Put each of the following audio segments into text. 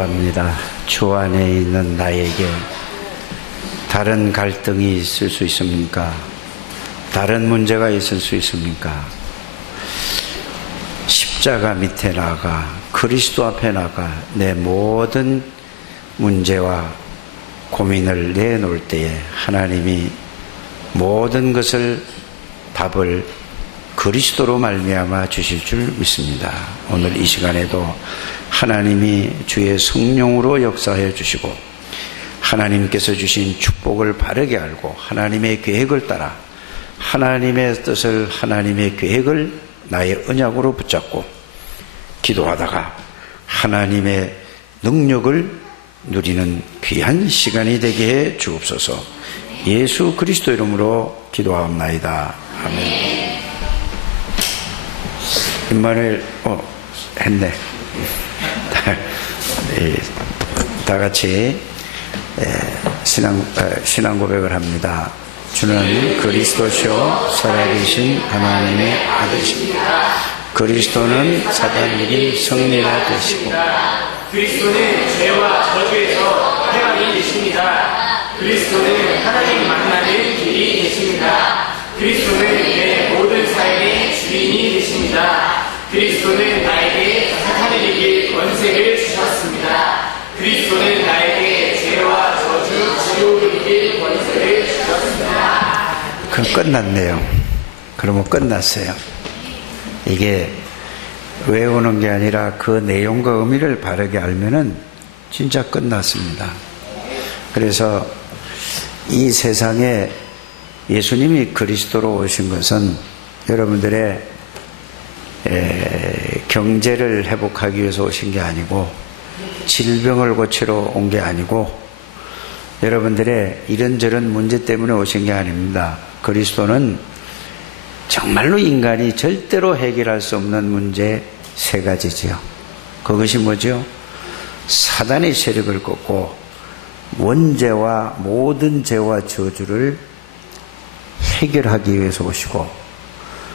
합니다. 주 안에 있는 나에게 다른 갈등이 있을 수 있습니까? 다른 문제가 있을 수 있습니까? 십자가 밑에 나가 그리스도 앞에 나가 내 모든 문제와 고민을 내놓을 때에 하나님이 모든 것을 답을 그리스도로 말미암아 주실 줄 믿습니다. 오늘 이 시간에도 하나님이 주의 성령으로 역사해 주시고 하나님께서 주신 축복을 바르게 알고 하나님의 계획을 따라 하나님의 뜻을, 하나님의 계획을 나의 언약으로 붙잡고 기도하다가 하나님의 능력을 누리는 귀한 시간이 되게 해 주옵소서. 예수 그리스도 이름으로 기도하옵나이다. 아멘. 임마누엘 했네. 다 같이 신앙 고백을 합니다. 주는 그리스도시요 살아계신 하나님의 아들이십니다. 그리스도는 사단 이긴 승리가 되시고 그리스도는 죄와 저주에서 해방이 되십니다. 그리스도는 하나님 만나는 길이 되십니다. 그리스도는 내 모든 삶의 주인이 되십니다. 그리스도는 나에게 사탄을 이길 권세를 주셨습니다. 그리스도는 나에게 죄와 저주, 지옥을 이길 권세를 주셨습니다. 그럼 끝났네요. 그러면 끝났어요. 이게 외우는 게 아니라 그 내용과 의미를 바르게 알면은 진짜 끝났습니다. 그래서 이 세상에 예수님이 그리스도로 오신 것은 여러분들의 경제를 회복하기 위해서 오신 게 아니고 질병을 고치러 온 게 아니고 여러분들의 이런저런 문제 때문에 오신 게 아닙니다. 그리스도는 정말로 인간이 절대로 해결할 수 없는 문제 세 가지지요. 그것이 뭐죠? 사단의 세력을 꺾고 원죄와 모든 죄와 저주를 해결하기 위해서 오시고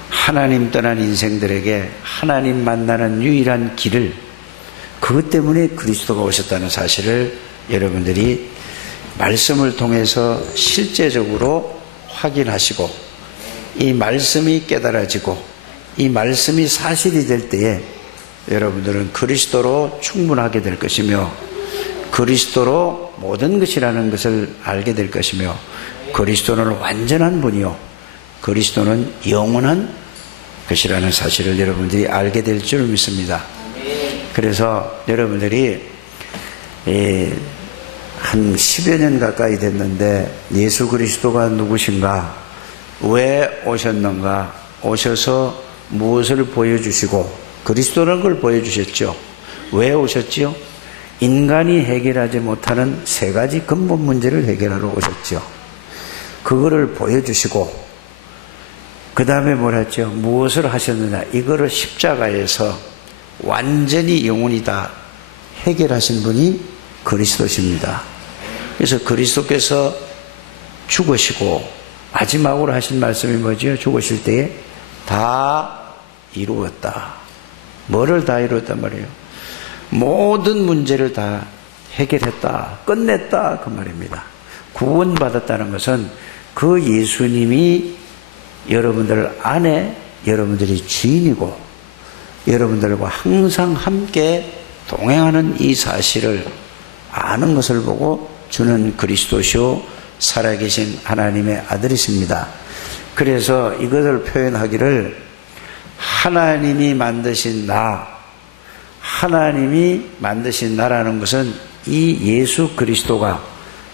하나님 떠난 인생들에게 하나님 만나는 유일한 길을, 그것 때문에 그리스도가 오셨다는 사실을 여러분들이 말씀을 통해서 실제적으로 확인하시고 이 말씀이 깨달아지고 이 말씀이 사실이 될 때에 여러분들은 그리스도로 충분하게 될 것이며 그리스도로 모든 것이라는 것을 알게 될 것이며 그리스도는 완전한 분이요 그리스도는 영원한 것이라는 사실을 여러분들이 알게 될 줄 믿습니다. 그래서 여러분들이 한 10여 년 가까이 됐는데 예수 그리스도가 누구신가, 왜 오셨는가, 오셔서 무엇을 보여주시고 그리스도라는 걸 보여주셨죠. 왜 오셨지요? 인간이 해결하지 못하는 세 가지 근본 문제를 해결하러 오셨죠. 그거를 보여주시고 그 다음에 뭘 했죠? 무엇을 하셨느냐, 이거를 십자가에서 완전히 영원히 다 해결하신 분이 그리스도십니다. 그래서 그리스도께서 죽으시고 마지막으로 하신 말씀이 뭐죠? 죽으실 때에 다 이루었다. 뭐를 다 이루었단 말이에요? 모든 문제를 다 해결했다, 끝냈다, 그 말입니다. 구원받았다는 것은 그 예수님이 여러분들 안에 여러분들이 주인이고 여러분들과 항상 함께 동행하는 이 사실을 아는 것을 보고 주는 그리스도시요 살아계신 하나님의 아들이십니다. 그래서 이것을 표현하기를 하나님이 만드신 나, 하나님이 만드신 나라는 것은 이 예수 그리스도가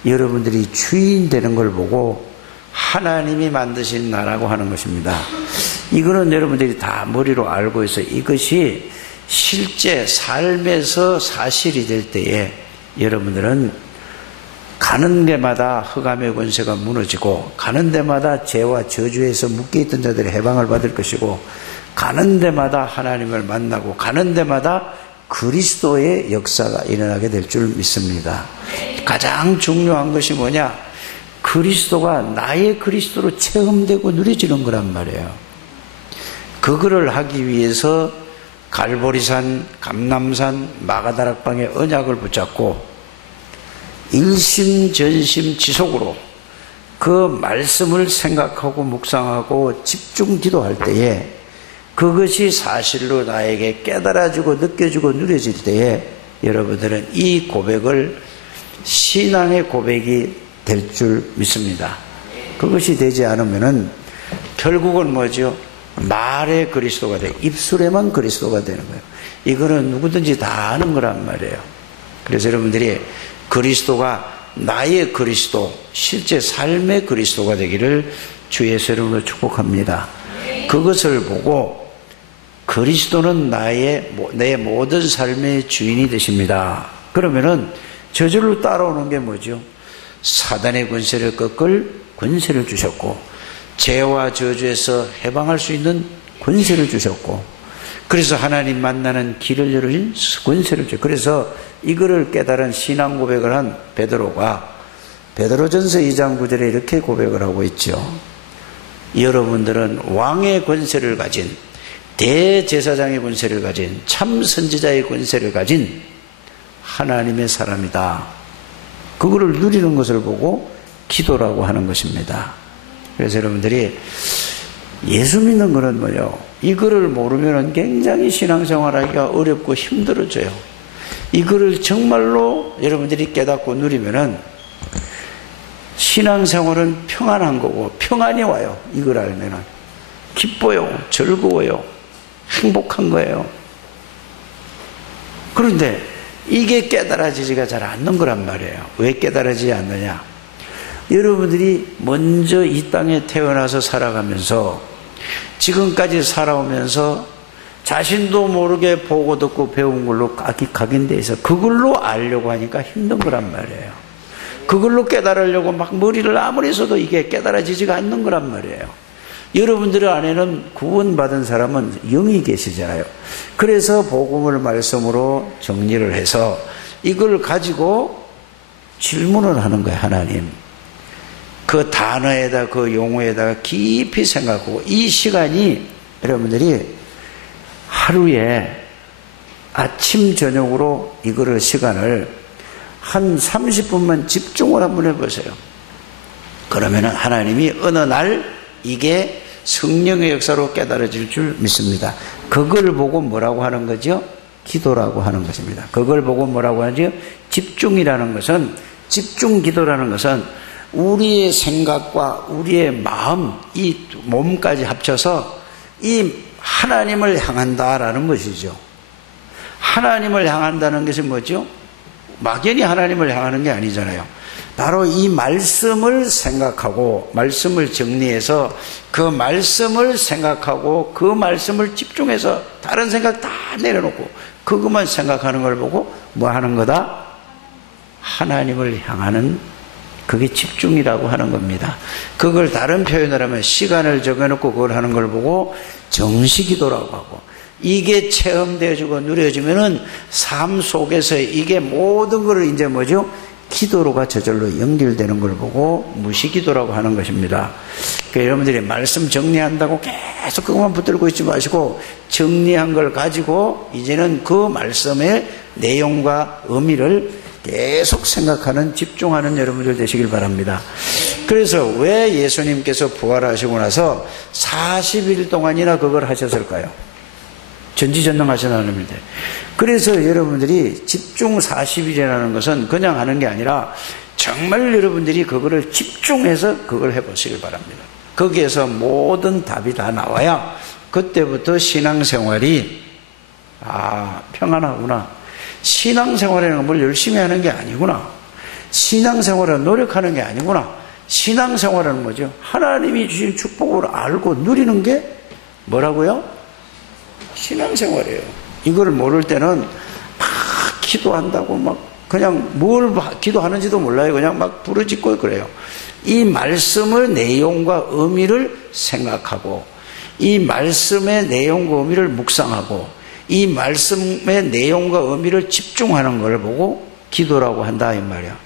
여러분들이 주인 되는 걸 보고 하나님이 만드신 나라고 하는 것입니다. 이거는 여러분들이 다 머리로 알고 있어요. 이것이 실제 삶에서 사실이 될 때에 여러분들은 가는 데마다 흑암의 권세가 무너지고 가는 데마다 죄와 저주에서 묶여있던 자들이 해방을 받을 것이고 가는 데마다 하나님을 만나고 가는 데마다 그리스도의 역사가 일어나게 될 줄 믿습니다. 가장 중요한 것이 뭐냐? 그리스도가 나의 그리스도로 체험되고 누려지는 거란 말이에요. 그거를 하기 위해서 갈보리산, 감남산, 마가다락방의 언약을 붙잡고 일심전심지속으로 그 말씀을 생각하고 묵상하고 집중 기도할 때에 그것이 사실로 나에게 깨달아지고 느껴지고 누려질 때에 여러분들은 이 고백을 신앙의 고백이 될 줄 믿습니다. 그것이 되지 않으면은 결국은 뭐죠? 말의 그리스도가 돼. 입술에만 그리스도가 되는 거예요. 이거는 누구든지 다 아는 거란 말이에요. 그래서 여러분들이 그리스도가 나의 그리스도, 실제 삶의 그리스도가 되기를 주 예수 이름으로 축복합니다. 그것을 보고 그리스도는 내 모든 삶의 주인이 되십니다. 그러면은 저절로 따라오는 게 뭐죠? 사단의 권세를 꺾을 권세를 주셨고, 죄와 저주에서 해방할 수 있는 권세를 주셨고, 그래서 하나님 만나는 길을 열으신 권세를 주셨고, 그래서 이거를 깨달은 신앙 고백을 한 베드로가 베드로전서 2장 9절에 이렇게 고백을 하고 있죠. 여러분들은 왕의 권세를 가진, 대제사장의 권세를 가진, 참 선지자의 권세를 가진 하나님의 사람이다. 그거를 누리는 것을 보고 기도라고 하는 것입니다. 그래서 여러분들이 예수 믿는 것은 뭐예요? 이거를 모르면 굉장히 신앙생활하기가 어렵고 힘들어져요. 이거를 정말로 여러분들이 깨닫고 누리면은 신앙생활은 평안한 거고, 평안이 와요. 이걸 알면은 기뻐요, 즐거워요, 행복한 거예요. 그런데 이게 깨달아지지가 잘 않는 거란 말이에요. 왜 깨달아지지 않느냐? 여러분들이 먼저 이 땅에 태어나서 살아가면서 지금까지 살아오면서 자신도 모르게 보고 듣고 배운 걸로 각인돼 있어. 그걸로 알려고 하니까 힘든 거란 말이에요. 그걸로 깨달으려고 막 머리를 아무리 써도 이게 깨달아지지가 않는 거란 말이에요. 여러분들 안에는 구원받은 사람은 영이 계시잖아요. 그래서 복음을 말씀으로 정리를 해서 이걸 가지고 질문을 하는 거예요. 하나님, 그 단어에다 그 용어에다가 깊이 생각하고, 이 시간이 여러분들이 하루에 아침 저녁으로 이거를 시간을 한 30분만 집중을 한번 해보세요. 그러면은 하나님이 어느 날 이게 성령의 역사로 깨달아질 줄 믿습니다. 그걸 보고 뭐라고 하는 거죠? 기도라고 하는 것입니다. 그걸 보고 뭐라고 하죠? 집중이라는 것은, 집중 기도라는 것은 우리의 생각과 우리의 마음, 이 몸까지 합쳐서 이 하나님을 향한다라는 것이죠. 하나님을 향한다는 것이 뭐죠? 막연히 하나님을 향하는 게 아니잖아요. 바로 이 말씀을 생각하고, 말씀을 정리해서 그 말씀을 생각하고, 그 말씀을 집중해서 다른 생각 다 내려놓고 그것만 생각하는 걸 보고 뭐 하는 거다? 하나님을 향하는, 그게 집중이라고 하는 겁니다. 그걸 다른 표현을 하면 시간을 정해놓고 그걸 하는 걸 보고 정시기도라고 하고, 이게 체험되어지고 누려지면은 삶 속에서 이게 모든 걸 이제 뭐죠? 기도로가 저절로 연결되는 걸 보고 무시기도라고 하는 것입니다. 그러니까 여러분들이 말씀 정리한다고 계속 그것만 붙들고 있지 마시고, 정리한 걸 가지고 이제는 그 말씀의 내용과 의미를 계속 생각하는, 집중하는 여러분들 되시길 바랍니다. 그래서 왜 예수님께서 부활하시고 나서 40일 동안이나 그걸 하셨을까요? 전지전능하신 하나님인데. 그래서 여러분들이 집중 40일이라는 것은 그냥 하는 게 아니라 정말 여러분들이 그거를 집중해서 그걸 해보시길 바랍니다. 거기에서 모든 답이 다 나와야 그때부터 신앙생활이 평안하구나. 신앙생활이라는 건 뭘 열심히 하는 게 아니구나. 신앙생활은 노력하는 게 아니구나. 신앙생활은 뭐죠? 하나님이 주신 축복을 알고 누리는 게 뭐라고요? 신앙생활이에요. 이걸 모를 때는 막 기도한다고 막 그냥 뭘 기도하는지도 몰라요. 그냥 막 부르짖고 그래요. 이 말씀의 내용과 의미를 생각하고, 이 말씀의 내용과 의미를 묵상하고, 이 말씀의 내용과 의미를 집중하는 걸 보고 기도라고 한다 이 말이야.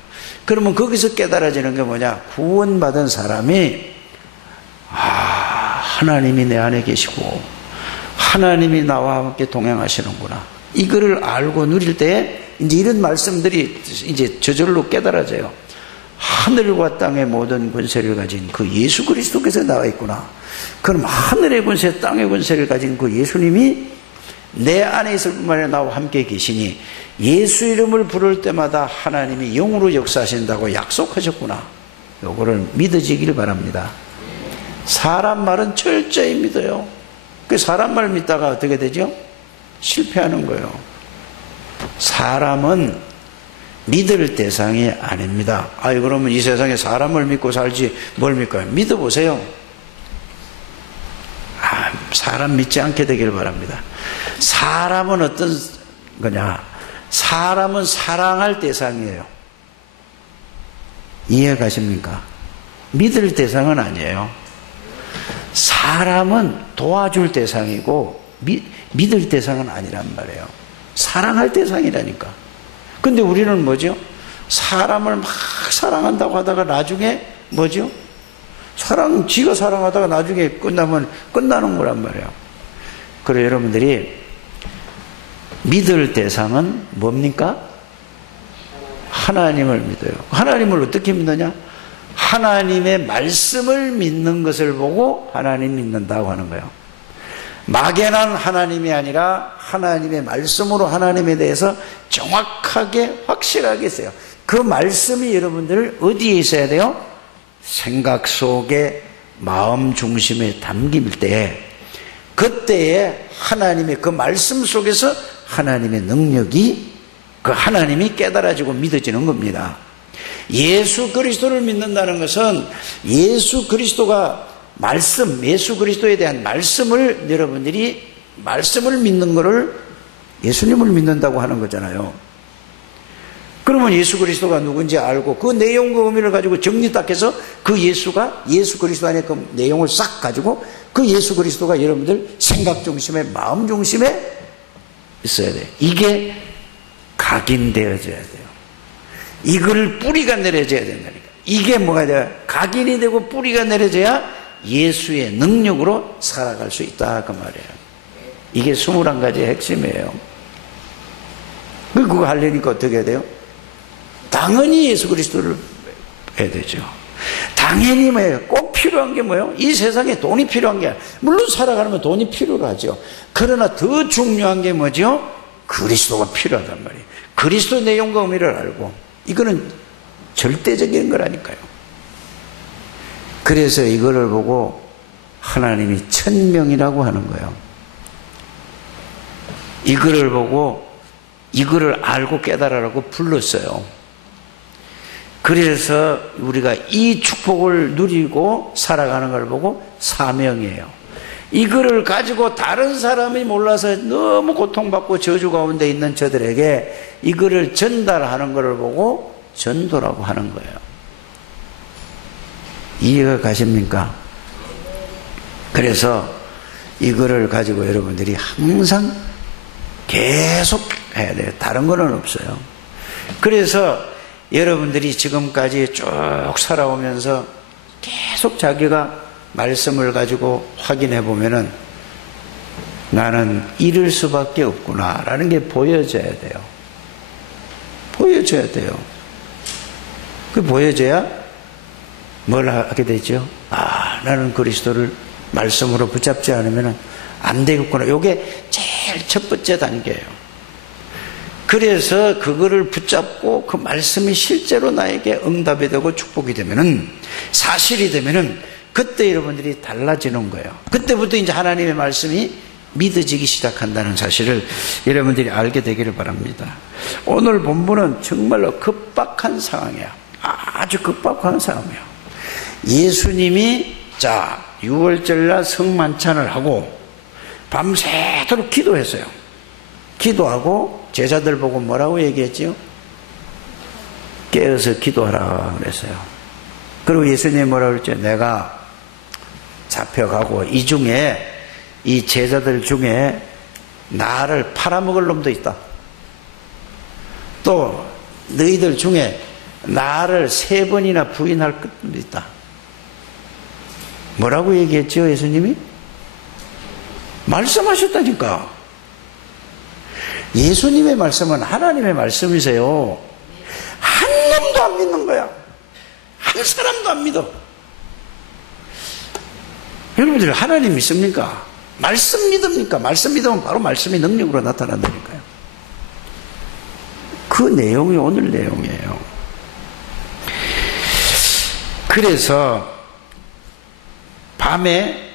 그러면 거기서 깨달아지는 게 뭐냐? 구원받은 사람이 하나님이 내 안에 계시고 하나님이 나와 함께 동행하시는구나. 이거를 알고 누릴 때 이제 이런 말씀들이 이제 저절로 깨달아져요. 하늘과 땅의 모든 권세를 가진 그 예수 그리스도께서 나와 있구나. 그럼 하늘의 권세, 땅의 권세를 가진 그 예수님이 내 안에 있을 뿐만 아니라 나와 함께 계시니 예수 이름을 부를 때마다 하나님이 영으로 역사하신다고 약속하셨구나. 요거를 믿어지길 바랍니다. 사람 말은 철저히 믿어요. 그 사람 말 믿다가 어떻게 되죠? 실패하는 거예요. 사람은 믿을 대상이 아닙니다. 아이, 그러면 이 세상에 사람을 믿고 살지 뭘 믿고요? 믿어보세요. 사람 믿지 않게 되기를 바랍니다. 사람은 어떤 거냐? 사람은 사랑할 대상이에요. 이해 가십니까? 믿을 대상은 아니에요. 사람은 도와줄 대상이고 믿을 대상은 아니란 말이에요. 사랑할 대상이라니까. 근데 우리는 뭐죠? 사람을 막 사랑한다고 하다가 나중에 뭐죠? 지가 사랑하다가 나중에 끝나면 끝나는 거란 말이에요. 그래서 여러분들이 믿을 대상은 뭡니까? 하나님을 믿어요. 하나님을 어떻게 믿느냐? 하나님의 말씀을 믿는 것을 보고 하나님 믿는다고 하는 거예요. 막연한 하나님이 아니라 하나님의 말씀으로 하나님에 대해서 정확하게 확실하게 있어요. 그 말씀이 여러분들 어디에 있어야 돼요? 생각 속에 마음 중심에 담길 때, 그때에 하나님의 그 말씀 속에서 하나님의 능력이, 그 하나님이 깨달아지고 믿어지는 겁니다. 예수 그리스도를 믿는다는 것은 예수 그리스도가 예수 그리스도에 대한 말씀을, 여러분들이 말씀을 믿는 거를 예수님을 믿는다고 하는 거잖아요. 그러면 예수 그리스도가 누군지 알고 그 내용과 의미를 가지고 정리 딱 해서 그 예수가 예수 그리스도 안에 그 내용을 싹 가지고 그 예수 그리스도가 여러분들 생각 중심에, 마음 중심에 있어야 돼요. 이게 각인되어져야 돼요. 이거를 뿌리가 내려져야 된다니까. 이게 뭐가 돼요? 각인이 되고 뿌리가 내려져야 예수의 능력으로 살아갈 수 있다 그 말이에요. 이게 21가지의 핵심이에요. 그거 하려니까 어떻게 해야 돼요? 당연히 예수 그리스도를 해야 되죠. 당연히 뭐예요? 꼭 필요한 게 뭐예요? 이 세상에 돈이 필요한 게 아니라, 물론 살아가려면 돈이 필요하죠. 그러나 더 중요한 게 뭐죠? 그리스도가 필요하단 말이에요. 그리스도의 내용과 의미를 알고, 이거는 절대적인 거라니까요. 그래서 이거를 보고 하나님이 천명이라고 하는 거예요. 이거를 보고 이거를 알고 깨달으라고 불렀어요. 그래서 우리가 이 축복을 누리고 살아가는 걸 보고 사명이에요. 이거를 가지고 다른 사람이 몰라서 너무 고통받고 저주 가운데 있는 저들에게 이거를 전달하는 것을 보고 전도라고 하는 거예요. 이해가 가십니까? 그래서 이거를 가지고 여러분들이 항상 계속 해야 돼요. 다른 거는 없어요. 그래서 여러분들이 지금까지 쭉 살아오면서 계속 자기가 말씀을 가지고 확인해 보면은 나는 이럴 수밖에 없구나 라는 게 보여져야 돼요. 보여져야 돼요. 그 보여져야 뭘 하게 되죠? 나는 그리스도를 말씀으로 붙잡지 않으면 안 되겠구나. 이게 제일 첫 번째 단계예요. 그래서 그거를 붙잡고 그 말씀이 실제로 나에게 응답이 되고 축복이 되면은, 사실이 되면은 그때 여러분들이 달라지는 거예요. 그때부터 이제 하나님의 말씀이 믿어지기 시작한다는 사실을 여러분들이 알게 되기를 바랍니다. 오늘 본문은 정말로 급박한 상황이야. 아주 급박한 상황이에요. 예수님이 6월절날 성만찬을 하고 밤새도록 기도했어요. 기도하고 제자들 보고 뭐라고 얘기했지요? 깨어서 기도하라 그랬어요. 그리고 예수님이 뭐라고 그랬죠? 내가 잡혀가고 이 중에, 이 제자들 중에 나를 팔아먹을 놈도 있다. 또 너희들 중에 나를 3번이나 부인할 것도 있다. 뭐라고 얘기했죠, 예수님이? 말씀하셨다니까. 예수님의 말씀은 하나님의 말씀이세요. 한 놈도 안 믿는 거야. 한 사람도 안 믿어. 여러분들 하나님 믿습니까? 말씀 믿습니까? 말씀 믿으면 바로 말씀이 능력으로 나타난다니까요. 그 내용이 오늘 내용이에요. 그래서 밤에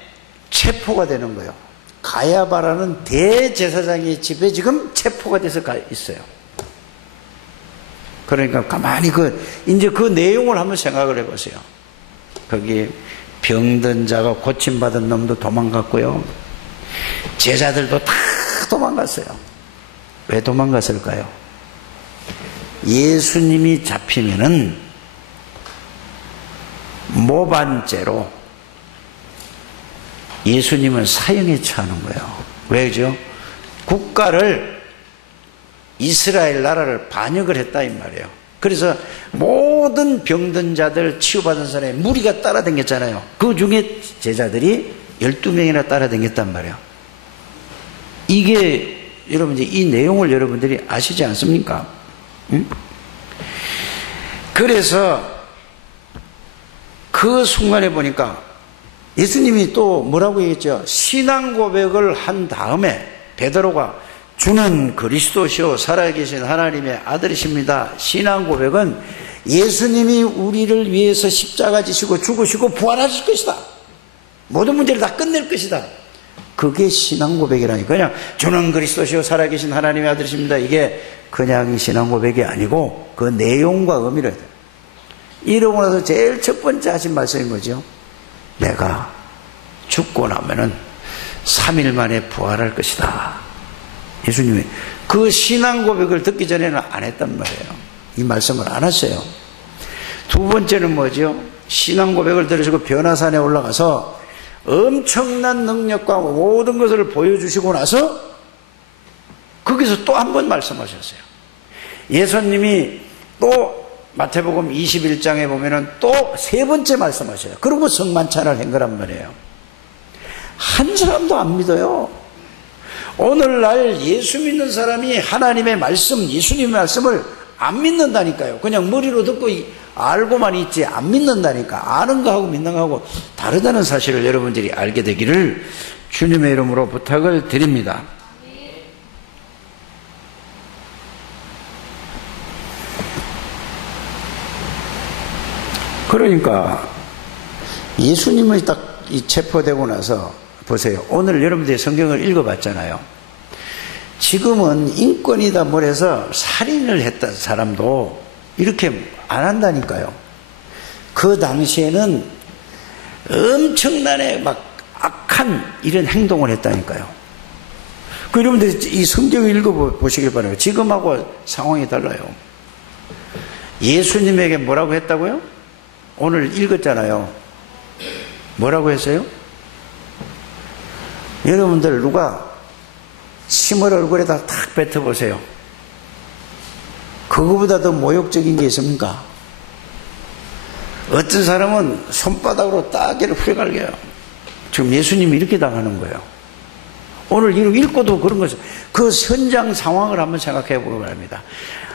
체포가 되는 거예요. 가야바라는 대제사장의 집에 지금 체포가 돼서 가 있어요. 그러니까 가만히 이제 그 내용을 한번 생각을 해보세요. 거기 병든 자가 고침받은 놈도 도망갔고요. 제자들도 다 도망갔어요. 왜 도망갔을까요? 예수님이 잡히면은 모반죄로 예수님은 사형에 처하는 거예요. 왜죠? 국가를 이스라엘 나라를 반역을 했다 이 말이에요. 그래서 모든 병든 자들 치유받은 사람의 무리가 따라다녔잖아요. 그 중에 제자들이 12명이나 따라다녔단 말이에요. 이게 여러분 이제 이 내용을 여러분들이 아시지 않습니까? 응? 그래서 그 순간에 보니까 예수님이 또 뭐라고 얘기했죠? 신앙 고백을 한 다음에 베드로가 주는 그리스도시요 살아계신 하나님의 아들이십니다. 신앙 고백은 예수님이 우리를 위해서 십자가 지시고 죽으시고 부활하실 것이다. 모든 문제를 다 끝낼 것이다. 그게 신앙 고백이라니까. 그냥 주는 그리스도시요 살아계신 하나님의 아들이십니다. 이게 그냥 신앙 고백이 아니고 그 내용과 의미를 해요. 이러고 나서 제일 첫 번째 하신 말씀이 뭐죠? 내가 죽고 나면은 3일 만에 부활할 것이다. 예수님이 그 신앙 고백을 듣기 전에는 안 했단 말이에요. 이 말씀을 안 하셨어요. 두 번째는 뭐죠? 신앙 고백을 들으시고 변화산에 올라가서 엄청난 능력과 모든 것을 보여주시고 나서 거기서 또 한 번 말씀하셨어요. 예수님이 또 마태복음 21장에 보면은 또 세 번째 말씀하셔요. 그리고 성만찬을 한 거란 말이에요. 한 사람도 안 믿어요. 오늘날 예수 믿는 사람이 하나님의 말씀, 예수님의 말씀을 안 믿는다니까요. 그냥 머리로 듣고 알고만 있지 안 믿는다니까. 아는 거하고 믿는 거하고 다르다는 사실을 여러분들이 알게 되기를 주님의 이름으로 부탁을 드립니다. 그러니까 예수님이 딱 체포되고 나서 보세요. 오늘 여러분들이 성경을 읽어봤잖아요. 지금은 인권이다 뭐래서 살인을 했던 사람도 이렇게 안 한다니까요. 그 당시에는 엄청나게 막 악한 이런 행동을 했다니까요. 그 여러분들이 이 성경을 읽어보시길 바라요. 지금하고 상황이 달라요. 예수님에게 뭐라고 했다고요? 오늘 읽었잖아요. 뭐라고 했어요? 여러분들 누가 침을 얼굴에다 탁 뱉어보세요. 그거보다 더 모욕적인 게 있습니까? 어떤 사람은 손바닥으로 따개를 후려갈겨요. 지금 예수님이 이렇게 당하는 거예요. 오늘 읽고도 그런 것을 그 현장 상황을 한번 생각해 보기 바랍니다.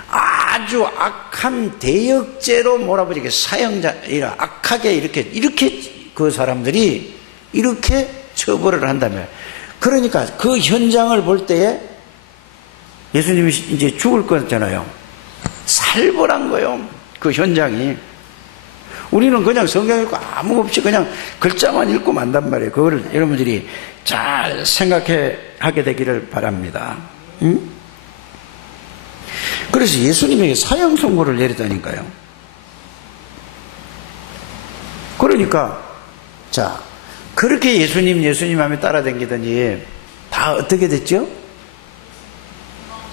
아주 악한 대역죄로 몰아버리게 사형자 악하게 이렇게 그 사람들이 이렇게 처벌을 한다면, 그러니까 그 현장을 볼 때에 예수님이 이제 죽을 거잖아요. 살벌한 거예요. 그 현장이. 우리는 그냥 성경 읽고 아무 없이 그냥 글자만 읽고 만단 말이에요. 그거를 여러분들이 잘 생각해 하게 되기를 바랍니다. 응? 그래서 예수님에게 사형 선고를 내렸다니까요. 그러니까 자, 그렇게 예수님 하면 따라다니더니 다 어떻게 됐죠?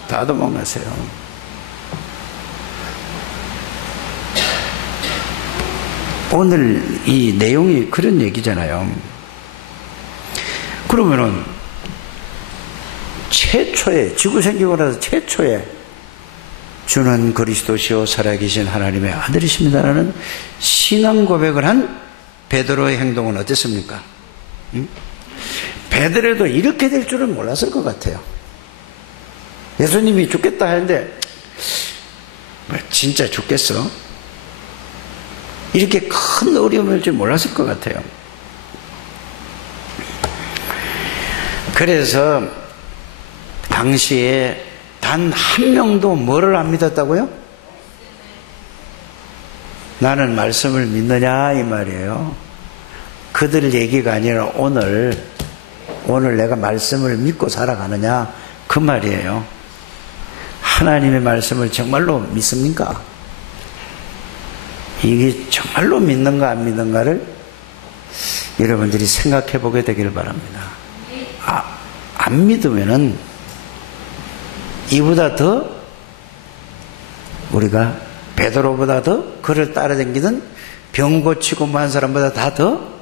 다 도망갔어요. 오늘 이 내용이 그런 얘기잖아요. 그러면은 최초에 지구 생기고 나서 최초에 주는 그리스도시요 살아계신 하나님의 아들이십니다라는 신앙 고백을 한 베드로의 행동은 어땠습니까? 베드로도 이렇게 될 줄은 몰랐을 것 같아요. 예수님이 죽겠다 하는데 진짜 죽겠어? 이렇게 큰 어려움일 줄 몰랐을 것 같아요. 그래서 당시에 단 한 명도 뭐를 안 믿었다고요? 나는 말씀을 믿느냐 이 말이에요. 그들 얘기가 아니라 오늘 내가 말씀을 믿고 살아가느냐 그 말이에요. 하나님의 말씀을 정말로 믿습니까? 이게 정말로 믿는가 안 믿는가를 여러분들이 생각해 보게 되기를 바랍니다. 안 믿으면은 이보다 더 우리가 베드로보다 더 그를 따라다니던 병 고치고 만 사람보다 다 더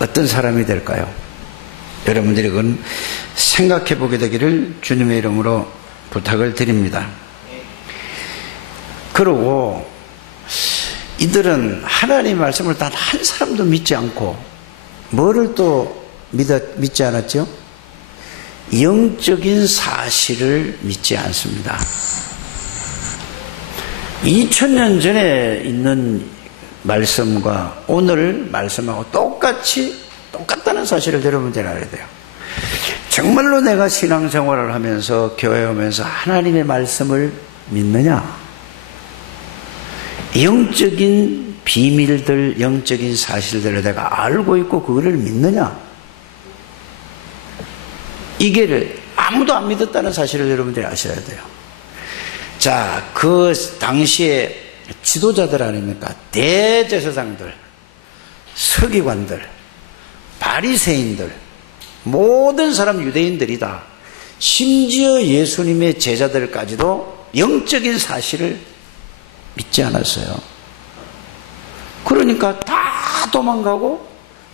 어떤 사람이 될까요? 여러분들이 그건 생각해 보게 되기를 주님의 이름으로 부탁을 드립니다. 그리고 이들은 하나님의 말씀을 단 한 사람도 믿지 않고 뭐를 또 믿지 않았죠? 영적인 사실을 믿지 않습니다. 2000년 전에 있는 말씀과 오늘 말씀하고 똑같다는 사실을 여러분들이 알아야 돼요. 정말로 내가 신앙생활을 하면서 교회 오면서 하나님의 말씀을 믿느냐? 영적인 비밀들, 영적인 사실들을 내가 알고 있고 그거를 믿느냐? 이게 아무도 안 믿었다는 사실을 여러분들이 아셔야 돼요. 자, 그 당시에 지도자들 아닙니까? 대제사장들, 서기관들, 바리새인들, 모든 사람 유대인들이다. 심지어 예수님의 제자들까지도 영적인 사실을 믿지 않았어요. 그러니까 다 도망가고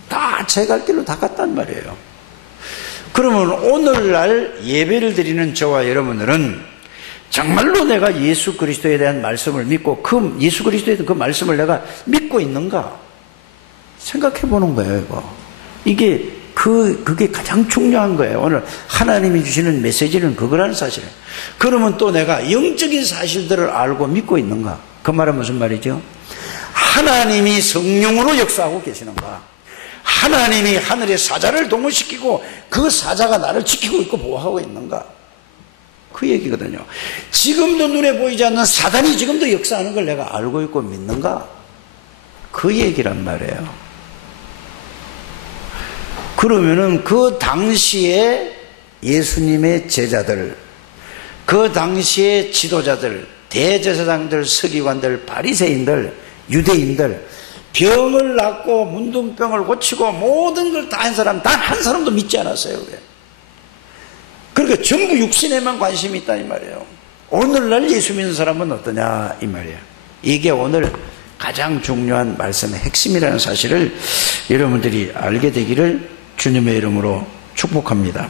다 제 갈 길로 다 갔단 말이에요. 그러면 오늘날 예배를 드리는 저와 여러분들은 정말로 내가 예수 그리스도에 대한 말씀을 믿고 그 예수 그리스도에 대한 그 말씀을 내가 믿고 있는가 생각해 보는 거예요. 그게 가장 중요한 거예요. 오늘 하나님이 주시는 메시지는 그거라는 사실. 그러면 또 내가 영적인 사실들을 알고 믿고 있는가? 그 말은 무슨 말이죠? 하나님이 성령으로 역사하고 계시는가? 하나님이 하늘의 사자를 동원시키고 그 사자가 나를 지키고 있고 보호하고 있는가? 그 얘기거든요. 지금도 눈에 보이지 않는 사단이 지금도 역사하는 걸 내가 알고 있고 믿는가? 그 얘기란 말이에요. 그러면은 그 당시에 예수님의 제자들, 그 당시에 지도자들, 대제사장들, 서기관들, 바리새인들, 유대인들, 병을 낫고 문둥병을 고치고 모든 걸 다 한 사람, 단 한 사람도 믿지 않았어요. 그러니까 전부 육신에만 관심이 있다 이 말이에요. 오늘날 예수 믿는 사람은 어떠냐 이 말이에요. 이게 오늘 가장 중요한 말씀의 핵심이라는 사실을 여러분들이 알게 되기를 주님의 이름으로 축복합니다.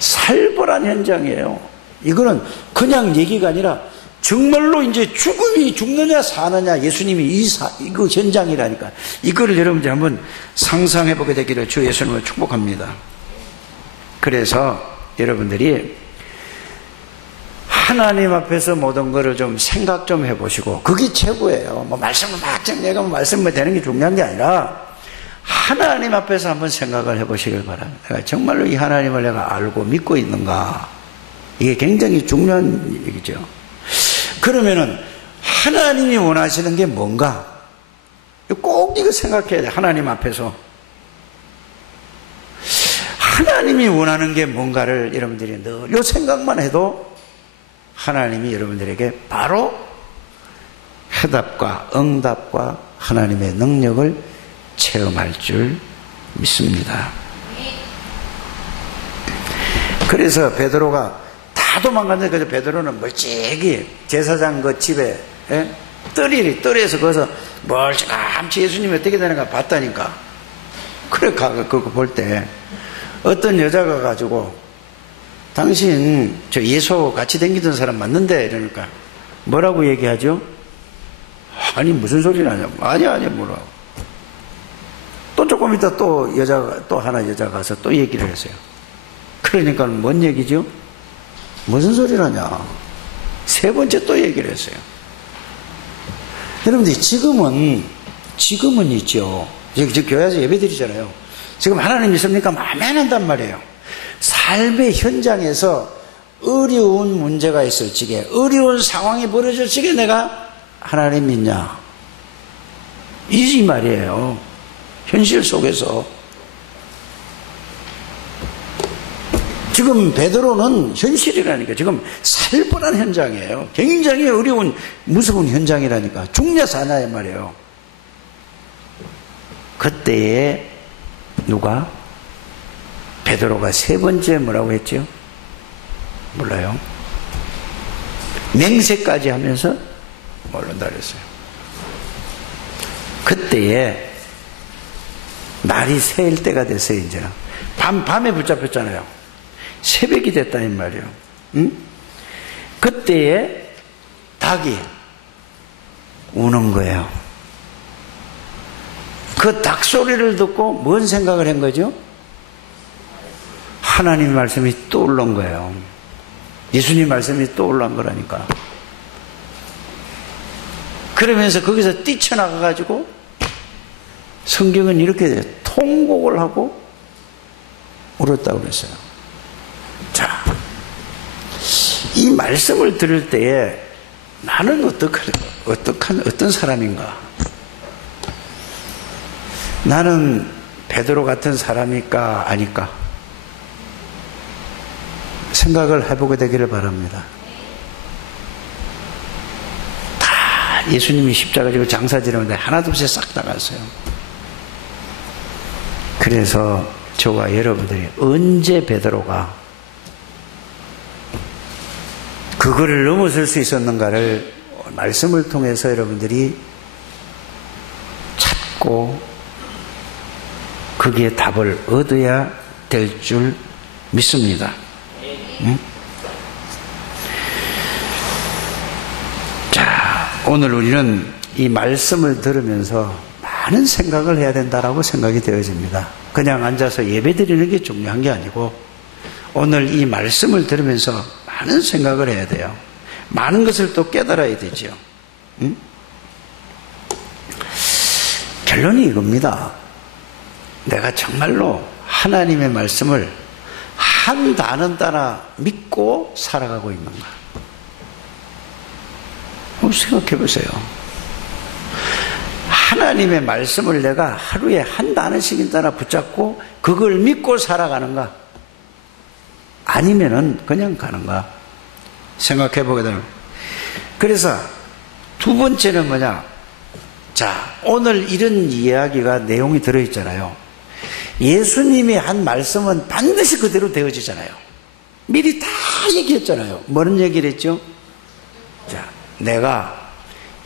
살벌한 현장이에요. 이거는 그냥 얘기가 아니라 정말로 이제 죽느냐 사느냐 예수님이 이거 현장이라니까. 이거를 여러분들 한번 상상해 보게 되기를 주 예수님을 축복합니다. 그래서 여러분들이 하나님 앞에서 모든 거를 좀 생각 좀 해보시고 그게 최고예요. 뭐 말씀을 막 내가 말씀만 되는 게 중요한 게 아니라 하나님 앞에서 한번 생각을 해보시길 바랍니다. 내가 정말로 이 하나님을 내가 알고 믿고 있는가? 이게 굉장히 중요한 얘기죠. 그러면은 하나님이 원하시는 게 뭔가? 꼭 이거 생각해야 돼. 하나님 앞에서 하나님이 원하는 게 뭔가를 여러분들이 늘 이 생각만 해도 하나님이 여러분들에게 바로 해답과 응답과 하나님의 능력을 체험할 줄 믿습니다. 그래서 베드로가 다 도망갔는데 그래서 베드로는 멀찍이 제사장 그 집에 뜰에서 거기서 멀찌감치 예수님이 어떻게 되는가 봤다니까. 그래 그거 볼 때 어떤 여자가 가지고 당신 저 예수 같이 다니던 사람 맞는데 이러니까 뭐라고 얘기하죠? 아니 무슨 소리 나냐고. 아니 뭐라고. 또 조금 이따 또 하나 여자가 가서 또 얘기를 했어요. 그러니까 뭔 얘기죠? 무슨 소리라냐? 세 번째 또 얘기를 했어요. 여러분들 지금은 있죠. 지금 교회에서 예배 드리잖아요. 지금 하나님 있습니까? 마음에 안 한단 말이에요. 삶의 현장에서 어려운 문제가 있을 적에, 어려운 상황이 벌어질 적에 내가 하나님 믿냐? 이 말이에요. 현실 속에서. 지금 베드로는 현실이라니까. 지금 살벌한 현장이에요. 굉장히 어려운 무서운 현장이라니까. 죽냐 사냐 말이에요. 그때에 누가? 베드로가 세 번째 뭐라고 했죠? 몰라요. 맹세까지 하면서 모른다 그랬어요. 그때에 날이 새일 때가 됐어요. 이제는 밤에 붙잡혔잖아요. 새벽이 됐다는 말이에요. 응? 그때에 닭이 우는 거예요. 그 닭 소리를 듣고 뭔 생각을 한 거죠? 하나님 말씀이 떠올른 거예요. 예수님 말씀이 떠올른 거라니까. 그러면서 거기서 뛰쳐나가가지고 성경은 이렇게 통곡을 하고 울었다고 그랬어요. 자, 이 말씀을 들을 때에 나는 어떤 사람인가? 나는 베드로 같은 사람일까 아닐까? 생각을 해보게 되기를 바랍니다. 다 예수님이 십자가 지고 장사 지르는데 하나도 없이 싹 나갔어요. 그래서 저와 여러분들이 언제 베드로가 그거를 넘어설 수 있었는가를 말씀을 통해서 여러분들이 찾고 거기에 답을 얻어야 될 줄 믿습니다. 응? 자, 오늘 우리는 이 말씀을 들으면서 많은 생각을 해야 된다라고 생각이 되어집니다. 그냥 앉아서 예배 드리는 게 중요한 게 아니고 오늘 이 말씀을 들으면서 많은 생각을 해야 돼요. 많은 것을 또 깨달아야 되죠. 응? 결론이 이겁니다. 내가 정말로 하나님의 말씀을 한 단원 따라 믿고 살아가고 있는가? 생각해 보세요. 하나님의 말씀을 내가 하루에 한 단원씩 따라 붙잡고 그걸 믿고 살아가는가? 아니면은 그냥 가는가? 생각해 보게 되는. 그래서 두 번째는 뭐냐? 자, 오늘 이런 이야기가 내용이 들어있잖아요. 예수님이 한 말씀은 반드시 그대로 되어지잖아요. 미리 다 얘기했잖아요. 뭐는 얘기를 했죠? 자, 내가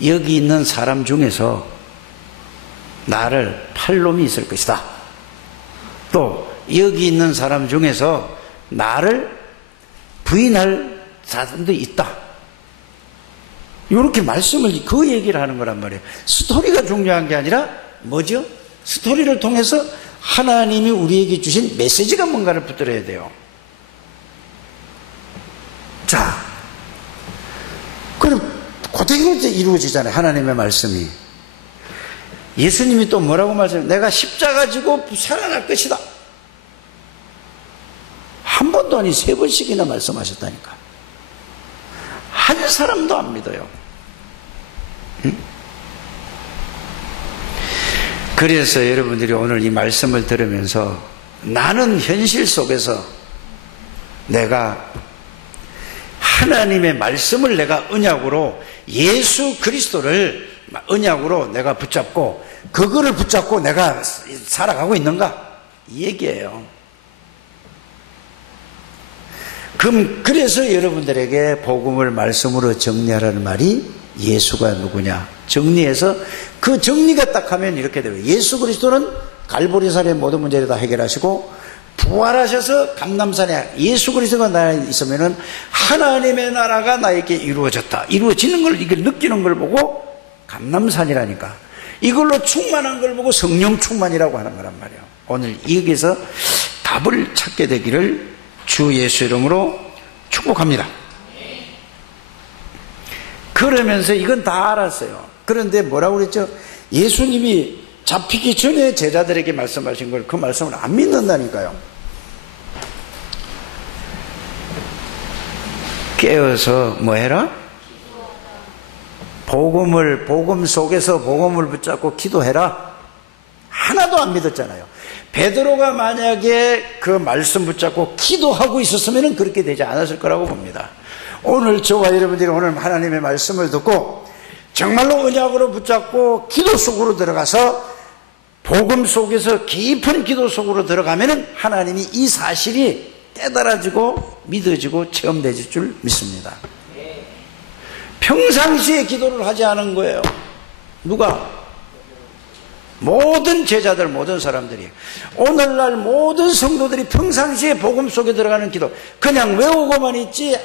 여기 있는 사람 중에서 나를 팔 놈이 있을 것이다. 또 여기 있는 사람 중에서 나를 부인할 사람도 있다. 이렇게 말씀을 그 얘기를 하는 거란 말이에요. 스토리가 중요한 게 아니라 뭐죠? 스토리를 통해서 하나님이 우리에게 주신 메시지가 뭔가를 붙들어야 돼요. 자, 그럼 그대로 이루어지잖아요. 하나님의 말씀이. 예수님이 또 뭐라고 말씀해요? 내가 십자가 지고 살아날 것이다. 한 번도 아니 3번씩이나 말씀하셨다니까. 한 사람도 안 믿어요. 응? 그래서 여러분들이 오늘 이 말씀을 들으면서 나는 현실 속에서 내가 하나님의 말씀을 내가 언약으로 예수 그리스도를 언약으로 내가 붙잡고 그거를 붙잡고 내가 살아가고 있는가? 이 얘기예요. 그래서 여러분들에게 복음을 말씀으로 정리하라는 말이 예수가 누구냐 정리해서 그 정리가 딱 하면 이렇게 돼요. 예수 그리스도는 갈보리산의 모든 문제를 다 해결하시고 부활하셔서 감람산에 예수 그리스도가 나에 있으면은 하나님의 나라가 나에게 이루어졌다. 이루어지는 걸 이걸 느끼는 걸 보고 감람산이라니까. 이걸로 충만한 걸 보고 성령 충만이라고 하는 거란 말이에요. 오늘 여기서 답을 찾게 되기를 주 예수 이름으로 축복합니다. 그러면서 이건 다 알았어요. 그런데 뭐라고 그랬죠? 예수님이 잡히기 전에 제자들에게 말씀하신 걸 그 말씀을 안 믿는다니까요. 깨어서 뭐 해라? 복음 속에서 복음을 붙잡고 기도해라. 하나도 안 믿었잖아요. 베드로가 만약에 그 말씀 붙잡고 기도하고 있었으면 그렇게 되지 않았을 거라고 봅니다. 오늘 저와 여러분들이 오늘 하나님의 말씀을 듣고 정말로 언약으로 붙잡고 기도 속으로 들어가서 복음 속에서 깊은 기도 속으로 들어가면 하나님이 이 사실이 깨달아지고 믿어지고 체험되질 줄 믿습니다. 평상시에 기도를 하지 않은 거예요. 누가? 모든 제자들, 모든 사람들이. 오늘날 모든 성도들이 평상시에 복음 속에 들어가는 기도, 그냥 외우고만 있지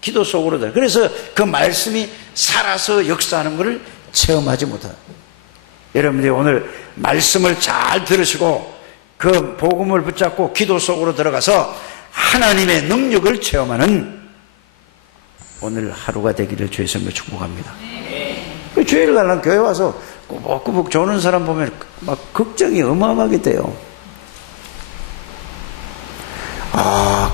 기도 속으로 들어가. 그래서 그 말씀이 살아서 역사하는 것을 체험하지 못해요. 여러분들이 오늘 말씀을 잘 들으시고 그 복음을 붙잡고 기도 속으로 들어가서 하나님의 능력을 체험하는 오늘 하루가 되기를 주의 이름으로 축복합니다. 주일 날 교회 와서 꾸벅꾸벅 조는 사람 보면 막 걱정이 어마어마하게 돼요.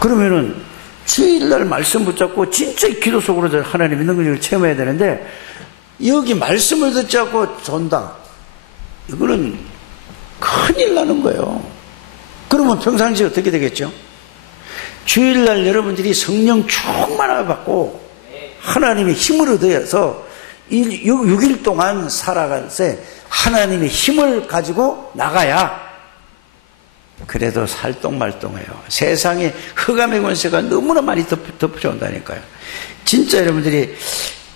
그러면은 주일날 말씀 붙잡고 진짜 기도 속으로 하나님의 능력을 체험해야 되는데 여기 말씀을 듣지 않고 존다. 이거는 큰일 나는 거예요. 그러면 평상시에 어떻게 되겠죠? 주일날 여러분들이 성령 충만함을 받고 하나님의 힘을 얻어서 6일 동안 살아갈 때 하나님의 힘을 가지고 나가야 그래도 살똥말똥해요. 세상에 흑암의 권세가 너무나 많이 덮어온다니까요. 진짜 여러분들이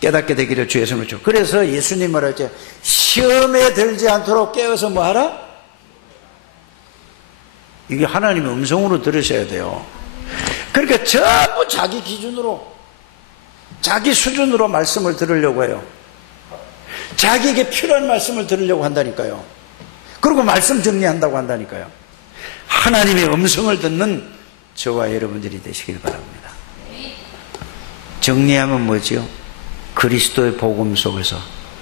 깨닫게 되기를 주의 이름으로 축복합니다. 그래서 예수님 말하죠. 시험에 들지 않도록 깨어서 뭐 하라? 이게 하나님의 음성으로 들으셔야 돼요. 그러니까 전부 자기 기준으로 자기 수준으로 말씀을 들으려고 해요. 자기에게 필요한 말씀을 들으려고 한다니까요. 그리고 말씀 정리한다고 한다니까요. 하나님의 음성을 듣는 저와 여러분들이 되시길 바랍니다. 정리하면 뭐지요? 그리스도의 복음 속에서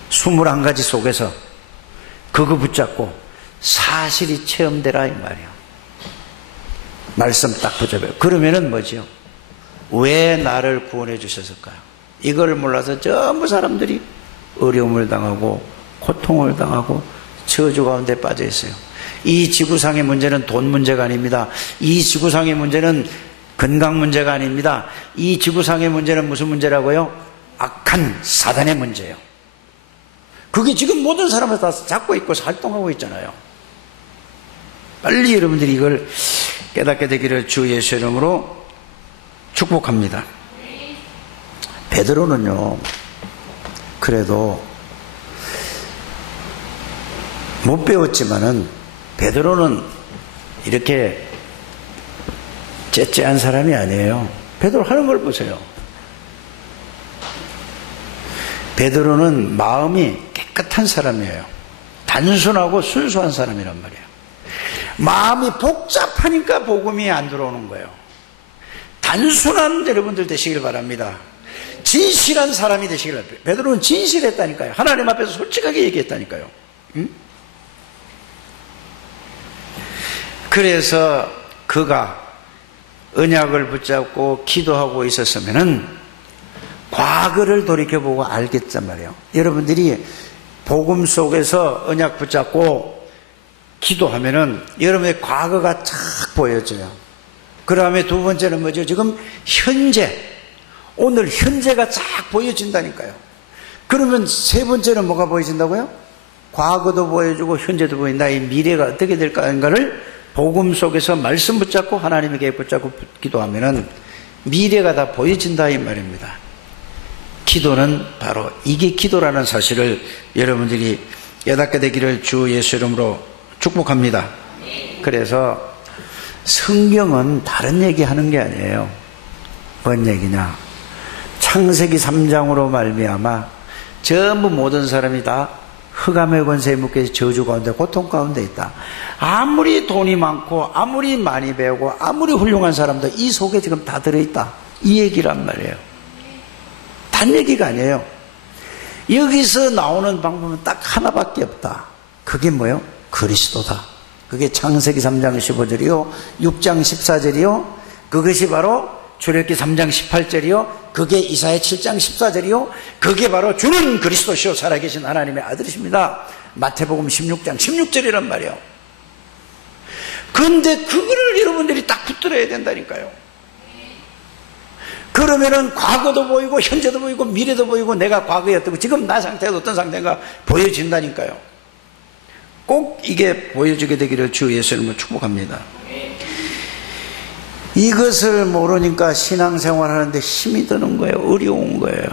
21가지 속에서 그거 붙잡고 사실이 체험되라 이 말이에요. 말씀 딱 붙잡아요. 그러면은 뭐지요? 왜 나를 구원해 주셨을까요? 이걸 몰라서 전부 사람들이 어려움을 당하고 고통을 당하고 저주 가운데 빠져 있어요. 이 지구상의 문제는 돈 문제가 아닙니다. 이 지구상의 문제는 건강 문제가 아닙니다. 이 지구상의 문제는 무슨 문제라고요? 악한 사단의 문제예요. 그게 지금 모든 사람을 다 잡고 있고 활동하고 있잖아요. 빨리 여러분들이 이걸 깨닫게 되기를 주 예수 이름으로 축복합니다. 베드로는요, 그래도 못 배웠지만은 베드로는 이렇게 째째한 사람이 아니에요. 베드로 하는 걸 보세요. 베드로는 마음이 깨끗한 사람이에요. 단순하고 순수한 사람이란 말이에요. 마음이 복잡하니까 복음이 안 들어오는 거예요. 단순한 여러분들 되시길 바랍니다. 진실한 사람이 되시길 바랍니다. 베드로는 진실했다니까요. 하나님 앞에서 솔직하게 얘기했다니까요. 응? 그래서 그가 언약을 붙잡고 기도하고 있었으면은 과거를 돌이켜보고 알겠단 말이에요. 여러분들이 복음 속에서 언약 붙잡고 기도하면은 여러분의 과거가 쫙 보여져요. 그 다음에 두 번째는 뭐죠? 지금 현재, 오늘 현재가 쫙 보여진다니까요. 그러면 세 번째는 뭐가 보여진다고요? 과거도 보여주고 현재도 보인다. 이 미래가 어떻게 될까 하는가를 복음 속에서 말씀 붙잡고 하나님에게 붙잡고 기도하면은 미래가 다 보여진다 이 말입니다. 기도는 바로 이게 기도라는 사실을 여러분들이 깨닫게 되기를 주 예수 이름으로 축복합니다. 그래서 성경은 다른 얘기하는 게 아니에요. 뭔 얘기냐? 창세기 3장으로 말미암아 전부 모든 사람이 다 흑암의 권세에 묶여 저주 가운데 고통 가운데 있다. 아무리 돈이 많고 아무리 많이 배우고 아무리 훌륭한 사람도 이 속에 지금 다 들어있다. 이 얘기란 말이에요. 단 얘기가 아니에요. 여기서 나오는 방법은 딱 하나밖에 없다. 그게 뭐예요? 그리스도다. 그게 창세기 3장 15절이요 6장 14절이요 그것이 바로 출애굽기 3장 18절이요 그게 이사야 7장 14절이요 그게 바로 주는 그리스도시요 살아계신 하나님의 아들이십니다. 마태복음 16장 16절이란 말이에요. 그런데 그거를 여러분들이 딱 붙들어야 된다니까요. 그러면은 과거도 보이고 현재도 보이고 미래도 보이고 내가 과거에 어떻고 지금 나 상태가 어떤 상태인가 보여진다니까요. 꼭 이게 보여지게 되기를 주 예수님을 축복합니다. 이것을 모르니까 신앙생활 하는데 힘이 드는 거예요. 어려운 거예요.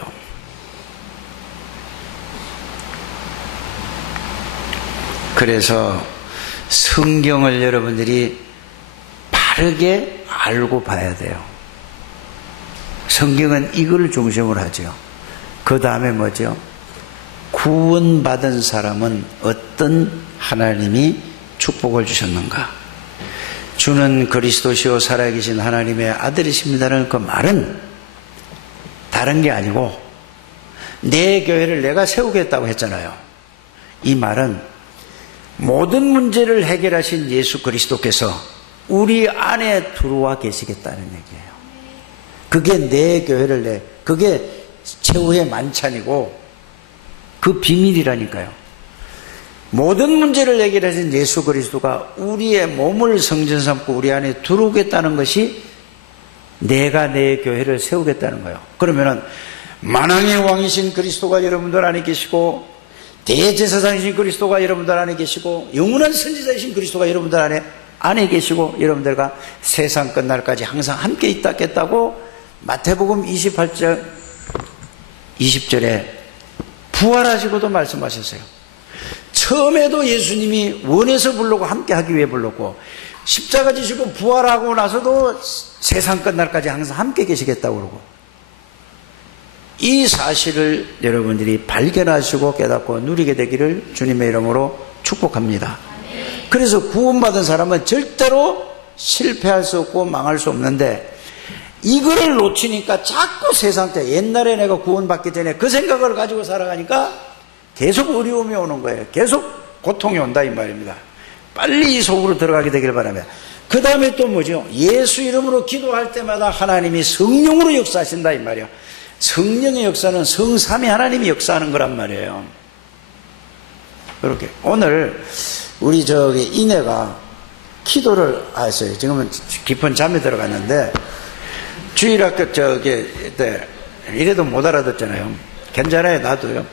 그래서 성경을 여러분들이 바르게 알고 봐야 돼요. 성경은 이걸 중심으로 하죠. 그 다음에 뭐죠? 구원받은 사람은 어떤 하나님이 축복을 주셨는가? 주는 그리스도시요 살아계신 하나님의 아들이십니다라는 그 말은 다른 게 아니고 내 교회를 내가 세우겠다고 했잖아요. 이 말은 모든 문제를 해결하신 예수 그리스도께서 우리 안에 들어와 계시겠다는 얘기예요. 그게 내 교회를 그게 최후의 만찬이고 그 비밀이라니까요. 모든 문제를 해결하신 예수 그리스도가 우리의 몸을 성전 삼고 우리 안에 들어오겠다는 것이 내가 내 교회를 세우겠다는 거예요. 그러면은 만왕의 왕이신 그리스도가 여러분들 안에 계시고 대제사장이신 그리스도가 여러분들 안에 계시고 영원한 선지자이신 그리스도가 여러분들 안에 계시고 여러분들과 세상 끝날까지 항상 함께 있다겠다고 마태복음 28장 20절에 부활하시고도 말씀하셨어요. 처음에도 예수님이 원해서 불렀고 함께 하기 위해 불렀고 십자가 지시고 부활하고 나서도 세상 끝날까지 항상 함께 계시겠다고 그러고 이 사실을 여러분들이 발견하시고 깨닫고 누리게 되기를 주님의 이름으로 축복합니다. 그래서 구원받은 사람은 절대로 실패할 수 없고 망할 수 없는데 이거를 놓치니까 자꾸 세상 때 옛날에 내가 구원받기 전에 그 생각을 가지고 살아가니까 계속 어려움이 오는 거예요. 계속 고통이 온다 이 말입니다. 빨리 이 속으로 들어가게 되길 바랍니다. 그 다음에 또 뭐죠? 예수 이름으로 기도할 때마다 하나님이 성령으로 역사하신다 이 말이에요. 성령의 역사는 성삼위 하나님이 역사하는 거란 말이에요. 그렇게 오늘 우리 이내가 기도를 하셨어요. 지금은 깊은 잠에 들어갔는데 주일학교 때 이래도 못 알아듣잖아요. 괜찮아요. 나도요.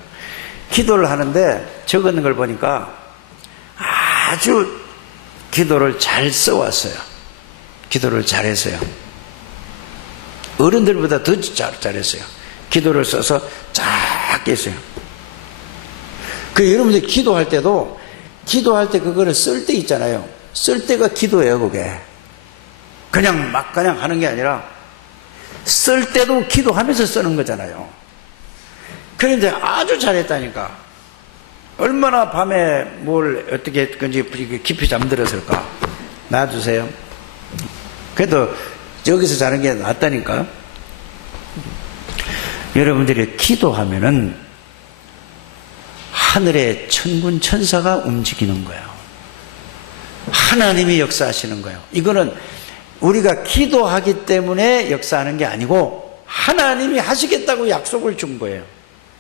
기도를 하는데 적은 걸 보니까 아주 기도를 잘 써왔어요. 기도를 잘했어요. 어른들보다 더 잘했어요. 기도를 써서 작게 했어요. 여러분들 기도할 때도 기도할 때 그거를 쓸 때 있잖아요. 쓸 때가 기도예요. 그게 그냥 막 그냥 하는 게 아니라 쓸 때도 기도하면서 쓰는 거잖아요. 그런데 아주 잘했다니까. 얼마나 밤에 뭘 어떻게 했건지 깊이 잠들었을까. 놔두세요. 그래도 여기서 자는 게 낫다니까. 여러분들이 기도하면은 하늘의 천군 천사가 움직이는 거예요. 하나님이 역사하시는 거예요. 이거는 우리가 기도하기 때문에 역사하는 게 아니고 하나님이 하시겠다고 약속을 준 거예요.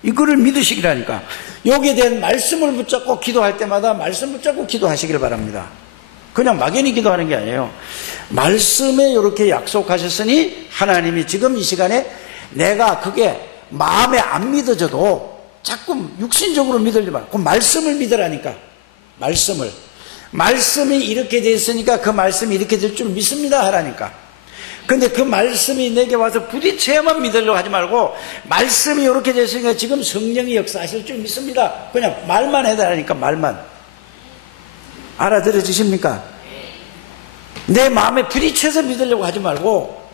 이거를 믿으시기라니까. 여기에 대한 말씀을 붙잡고 기도할 때마다 말씀 붙잡고 기도하시길 바랍니다. 그냥 막연히 기도하는 게 아니에요. 말씀에 이렇게 약속하셨으니 하나님이 지금 이 시간에 내가 그게 마음에 안 믿어져도 자꾸 육신적으로 믿으지 말고 그 말씀을 믿으라니까. 말씀이 이렇게 돼 있으니까 그 말씀이 이렇게 될 줄 믿습니다 하라니까. 근데 그 말씀이 내게 와서 부딪혀야만 믿으려고 하지 말고 말씀이 이렇게 됐으니까 지금 성령이 역사하실 줄 믿습니다. 그냥 말만 해달라니까. 말만. 알아들어지십니까? 내 마음에 부딪혀서 믿으려고 하지 말고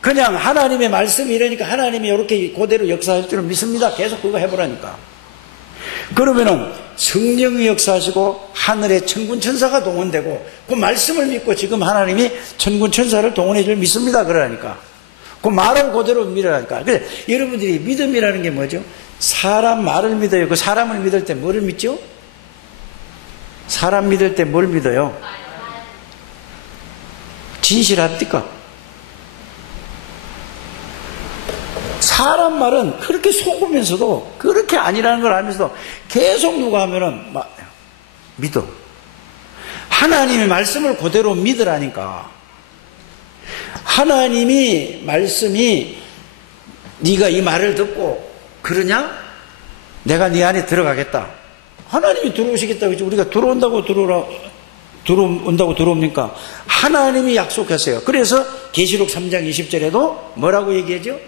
그냥 하나님의 말씀이 이러니까 하나님이 이렇게 그대로 역사할 줄 믿습니다. 계속 그거 해보라니까. 그러면은 성령이 역사하시고 하늘의 천군 천사가 동원되고 그 말씀을 믿고 지금 하나님이 천군 천사를 동원해 줄 믿습니다. 그러니까 그 말을 그대로 믿으라니까. 그래 여러분들이 믿음이라는 게 뭐죠? 사람 말을 믿어요. 그 사람을 믿을 때 뭐를 믿죠? 사람 믿을 때 뭘 믿어요? 진실합니까? 사람 말은 그렇게 속으면서도 그렇게 아니라는 걸 알면서도 계속 누가 하면은 믿어. 하나님의 말씀을 그대로 믿으라니까. 하나님이 말씀이 네가 이 말을 듣고 그러냐? 내가 네 안에 들어가겠다. 하나님이 들어오시겠다. 그죠? 우리가 들어온다고 들어옵니까? 하나님이 약속했어요. 그래서 계시록 3장 20절에도 뭐라고 얘기하죠?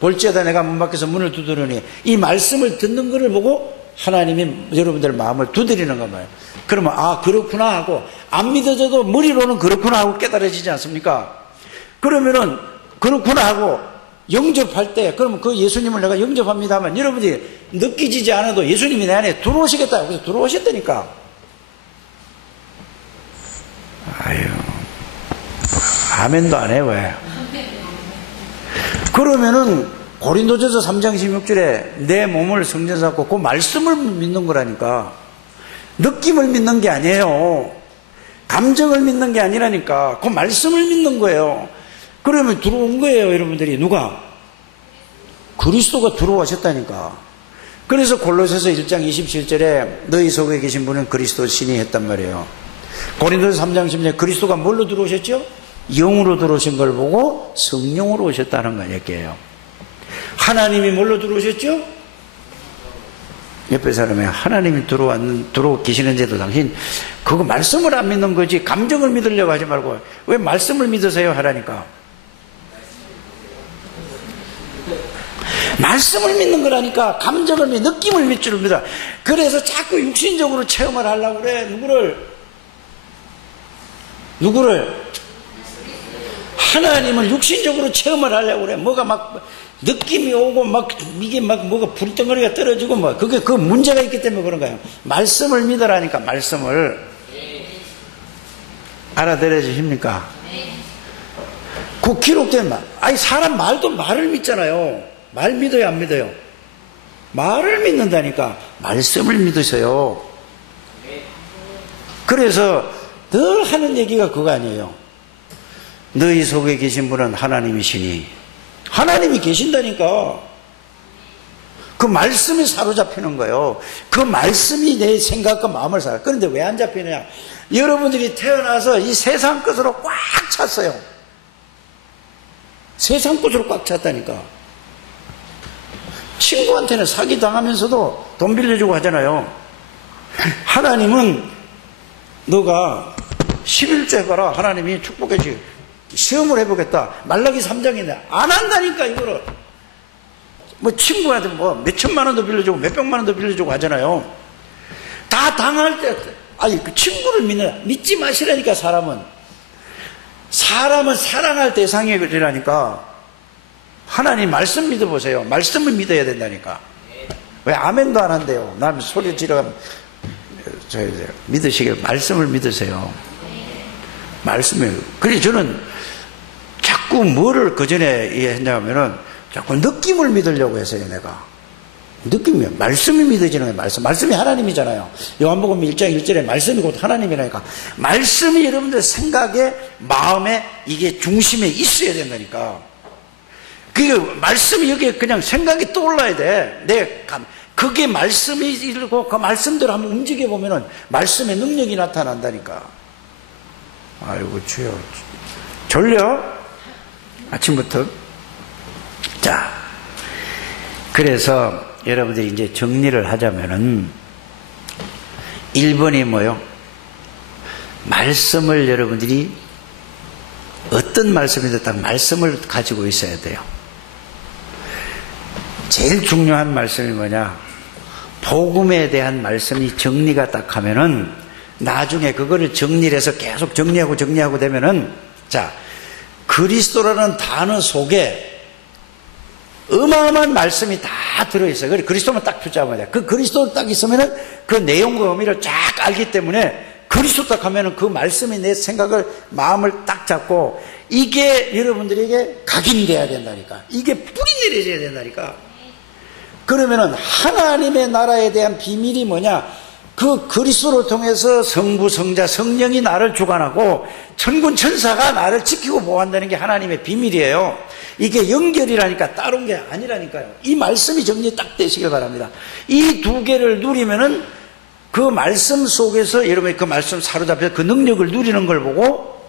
볼지어다 내가 문 밖에서 문을 두드리니 이 말씀을 듣는 것을 보고 하나님이 여러분들 마음을 두드리는 거예요. 그러면 아 그렇구나 하고 안 믿어져도 머리로는 그렇구나 하고 깨달아지지 않습니까? 그러면은 그렇구나 하고 영접할 때 그러면 그 예수님을 내가 영접합니다 하면 여러분들이 느끼지지 않아도 예수님이 내 안에 들어오시겠다. 그래서 들어오셨다니까. 아유 아멘도 안 해 왜? 그러면은 고린도전서 3장 16절에 내 몸을 성전 삼고 그 말씀을 믿는 거라니까. 느낌을 믿는 게 아니에요. 감정을 믿는 게 아니라니까. 그 말씀을 믿는 거예요. 그러면 들어온 거예요, 여러분들이. 누가? 그리스도가 들어오셨다니까. 그래서 골로새서 1장 27절에 너희 속에 계신 분은 그리스도 신이 했단 말이에요. 고린도서 3장 10절에 그리스도가 뭘로 들어오셨죠? 영으로 들어오신 걸 보고 성령으로 오셨다는 거 얘기예요. 하나님이 뭘로 들어오셨죠? 옆에 사람이 하나님이 들어오 계시는데도 당신 그거 말씀을 안 믿는 거지 감정을 믿으려고 하지 말고 왜 말씀을 믿으세요? 하라니까. 말씀을 믿는 거라니까. 감정을 느낌을 믿 줄 믿어. 그래서 자꾸 육신적으로 체험을 하려고 그래. 누구를? 하나님을 육신적으로 체험을 하려고 그래. 뭐가 막 느낌이 오고 막 이게 막 뭐가 불덩어리가 떨어지고 뭐 그게 그 문제가 있기 때문에 그런 거예요. 말씀을 믿으라니까. 말씀을 알아들어지십니까? 그 기록된 말. 아니 사람 말도 말을 믿잖아요. 말 믿어요 안 믿어요? 말을 믿는다니까. 말씀을 믿으세요. 그래서 늘 하는 얘기가 그거 아니에요. 너희 속에 계신 분은 하나님이시니. 하나님이 계신다니까. 그 말씀이 사로잡히는 거예요. 그 말씀이 내 생각과 마음을 살아. 그런데 왜 안 잡히느냐? 여러분들이 태어나서 이 세상 것으로 꽉 찼어요. 세상 것으로 꽉 찼다니까. 친구한테는 사기당하면서도 돈 빌려주고 하잖아요. 하나님은 너가 11조 해봐라. 하나님이 축복해주지. 시험을 해보겠다. 말라기 3장인데 안 한다니까 이거를. 뭐 친구한테 뭐 몇천만 원도 빌려주고 몇백만 원도 빌려주고 하잖아요. 다 당할 때 아니 그 친구를 믿지 마시라니까. 사람은 사랑할 대상이라니까. 하나님 말씀 믿어보세요. 말씀을 믿어야 된다니까. 왜 아멘도 안 한대요? 남 소리 지르면 믿으시길. 말씀을 믿으세요. 말씀을. 그래서 저는 자꾸 뭐를 그 전에 했냐면은 자꾸 느낌을 믿으려고 했어요. 내가 느낌이요. 말씀이 믿어지는 거예요. 말씀이 하나님이잖아요. 요한복음 1장 1절에 말씀이 곧 하나님이라니까. 말씀이 여러분들 생각에 마음에 이게 중심에 있어야 된다니까. 그게 말씀이 여기에 그냥 생각이 떠올라야 돼. 그게 말씀이 이르고 그 말씀대로 한번 움직여 보면은 말씀의 능력이 나타난다니까. 아이고 주여. 졸려? 아침부터? 자, 그래서 여러분들이 이제 정리를 하자면은 1번이 뭐요? 말씀을 여러분들이 어떤 말씀이든 딱 말씀을 가지고 있어야 돼요. 제일 중요한 말씀이 뭐냐? 복음에 대한 말씀이 정리가 딱 하면은 나중에 그거를 정리를 해서 계속 정리하고 되면은 자, 그리스도라는 단어 속에 어마어마한 말씀이 다 들어있어요. 그래 그리스도만 딱 붙잡아야 돼. 그 그리스도 딱 있으면은 그 내용과 의미를 쫙 알기 때문에 그리스도 딱 하면은 그 말씀이 내 생각을, 마음을 딱 잡고, 이게 여러분들에게 각인돼야 된다니까. 이게 뿌리 내려져야 된다니까. 그러면은 하나님의 나라에 대한 비밀이 뭐냐? 그 그리스도를 통해서 성부, 성자, 성령이 나를 주관하고 천군 천사가 나를 지키고 보호한다는 게 하나님의 비밀이에요. 이게 연결이라니까 따로 게 아니라니까요. 이 말씀이 정리 딱 되시길 바랍니다. 이 두 개를 누리면은 그 말씀 속에서 여러분이 그 말씀 사로잡혀서 그 능력을 누리는 걸 보고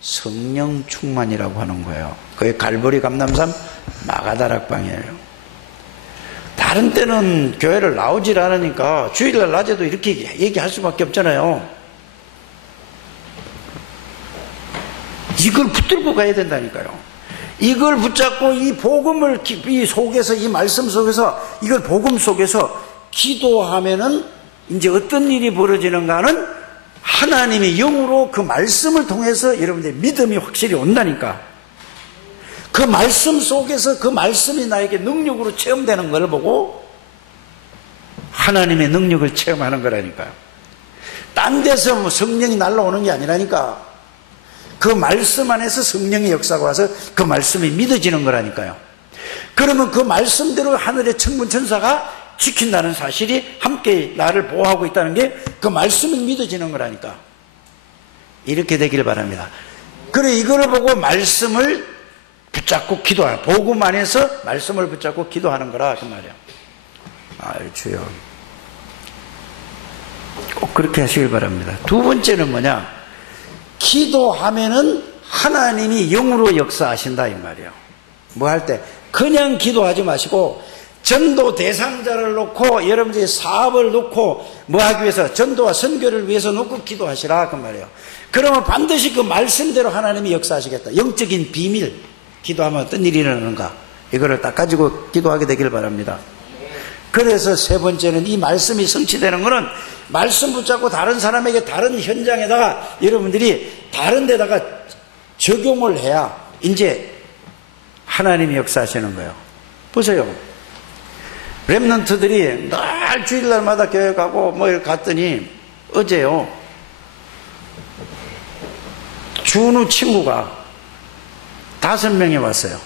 성령 충만이라고 하는 거예요. 그게 갈보리 감람산 마가다락방이에요. 다른 때는 교회를 나오질 않으니까 주일날 낮에도 이렇게 얘기할 수밖에 없잖아요. 이걸 붙들고 가야 된다니까요. 이걸 붙잡고 이 복음을 이 속에서, 이 말씀 속에서, 이걸 복음 속에서 기도하면은 이제 어떤 일이 벌어지는가는 하나님의 영으로 그 말씀을 통해서 여러분들의 믿음이 확실히 온다니까. 그 말씀 속에서 그 말씀이 나에게 능력으로 체험되는 걸 보고 하나님의 능력을 체험하는 거라니까요. 딴 데서 뭐 성령이 날라오는 게 아니라니까. 그 말씀 안에서 성령의 역사가 와서 그 말씀이 믿어지는 거라니까요. 그러면 그 말씀대로 하늘의 천군 천사가 지킨다는 사실이 함께 나를 보호하고 있다는 게 그 말씀이 믿어지는 거라니까. 이렇게 되기를 바랍니다. 그래 이거를 보고 말씀을 붙잡고 기도하는, 복음 안에서 말씀을 붙잡고 기도하는 거라 그 말이야. 아유 주여, 꼭 그렇게 하시길 바랍니다. 두 번째는 뭐냐? 기도하면은 하나님이 영으로 역사하신다 이 말이에요. 뭐 할 때 그냥 기도하지 마시고 전도 대상자를 놓고 여러분들이 사업을 놓고 뭐 하기 위해서, 전도와 선교를 위해서 놓고 기도하시라 그 말이에요. 그러면 반드시 그 말씀대로 하나님이 역사하시겠다. 영적인 비밀, 기도하면 어떤 일이 일어나는가, 이거를 딱 가지고 기도하게 되길 바랍니다. 그래서 세 번째는 이 말씀이 성취되는 것은 말씀 붙잡고 다른 사람에게, 다른 현장에다가 여러분들이 다른 데다가 적용을 해야 이제 하나님이 역사하시는 거예요. 보세요. 렘넌트들이 늘 주일날마다 교회 가고 뭐 이렇게 갔더니 어제요, 준우 친구가 5명이 왔어요.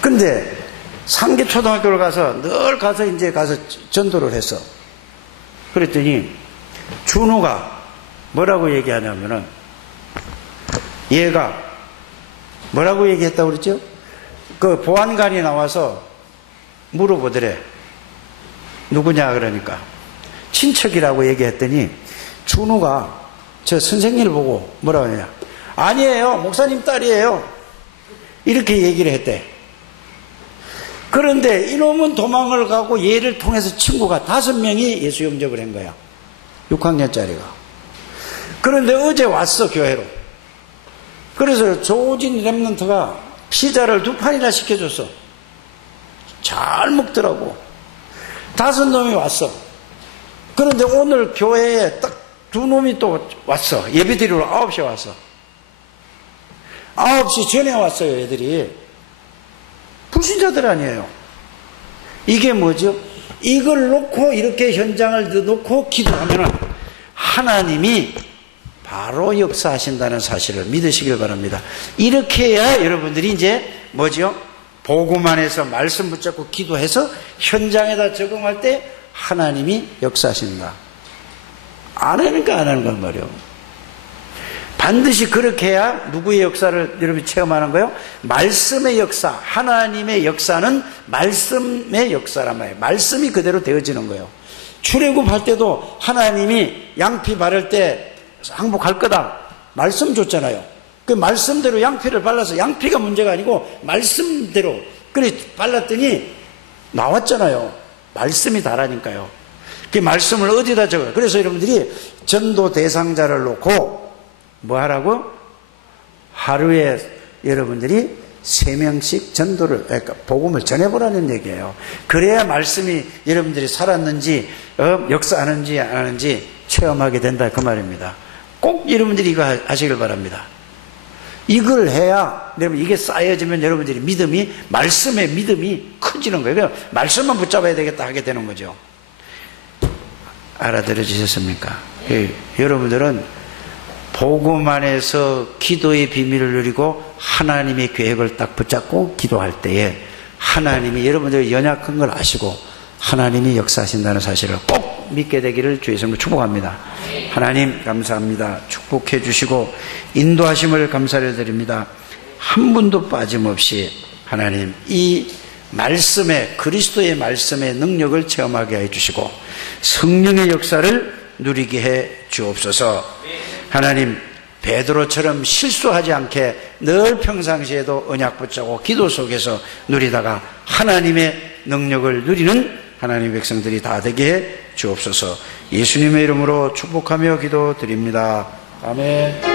근데 상계초등학교를 가서 늘 가서 이제 가서 전도를 했어. 그랬더니 준우가 뭐라고 얘기하냐면은, 얘가 뭐라고 얘기했다고 그랬죠? 그 보안관이 나와서 물어보더래. 누구냐 그러니까 친척이라고 얘기했더니 준우가 저 선생님을 보고 뭐라고 하냐, 아니에요, 목사님 딸이에요, 이렇게 얘기를 했대. 그런데 이놈은 도망을 가고 얘를 통해서 친구가 5명이 예수 영접을 한 거야. 6학년짜리가. 그런데 어제 왔어 교회로. 그래서 조진 렘넌트가 피자를 2판이나 시켜줬어. 잘 먹더라고. 5놈이 왔어. 그런데 오늘 교회에 딱 2놈이 또 왔어. 예배드리러 9시에 왔어. 9시 전에 왔어요 애들이. 불신자들 아니에요. 이게 뭐죠? 이걸 놓고 이렇게 현장을 놓고 기도하면 하나님이 바로 역사하신다는 사실을 믿으시길 바랍니다. 이렇게 해야 여러분들이 이제 뭐죠? 복음 안에서 말씀 붙잡고 기도해서 현장에다 적용할 때 하나님이 역사하신다. 안 하니까 안 하는 건 말이에요. 반드시 그렇게 해야 누구의 역사를 여러분이 체험하는 거예요? 말씀의 역사, 하나님의 역사는 말씀의 역사란 말이에요. 말씀이 그대로 되어지는 거예요. 출애굽할 때도 하나님이 양피 바를 때 항복할 거다 말씀 줬잖아요. 그 말씀대로 양피를 발라서, 양피가 문제가 아니고 말씀대로 그래 발랐더니 나왔잖아요. 말씀이 다라니까요. 그 말씀을 어디다 적어요? 그래서 여러분들이 전도 대상자를 놓고 뭐 하라고? 하루에 여러분들이 3명씩 전도를, 그러니까 복음을 전해보라는 얘기예요. 그래야 말씀이 여러분들이 살았는지 역사하는지 안 하는지 체험하게 된다 그 말입니다. 꼭 여러분들이 이거 하시길 바랍니다. 이걸 해야 여러분 이게 쌓여지면 여러분들이 믿음이 말씀의 믿음이 커지는 거예요. 그러니까 말씀만 붙잡아야 되겠다 하게 되는 거죠. 알아들어 주셨습니까? 여러분들은 복음 안에서 기도의 비밀을 누리고 하나님의 계획을 딱 붙잡고 기도할 때에 하나님이 여러분들이 연약한 걸 아시고 하나님이 역사하신다는 사실을 꼭 믿게 되기를 주의 이름으로 축복합니다. 하나님 감사합니다. 축복해 주시고 인도하심을 감사를 드립니다. 한 분도 빠짐없이 하나님 이 말씀의 그리스도의 말씀의 능력을 체험하게 해 주시고 성령의 역사를 누리게 해 주옵소서. 하나님 베드로처럼 실수하지 않게 늘 평상시에도 언약 붙잡고 기도 속에서 누리다가 하나님의 능력을 누리는 하나님의 백성들이 다 되게 해 주옵소서. 예수님의 이름으로 축복하며 기도드립니다. 아멘.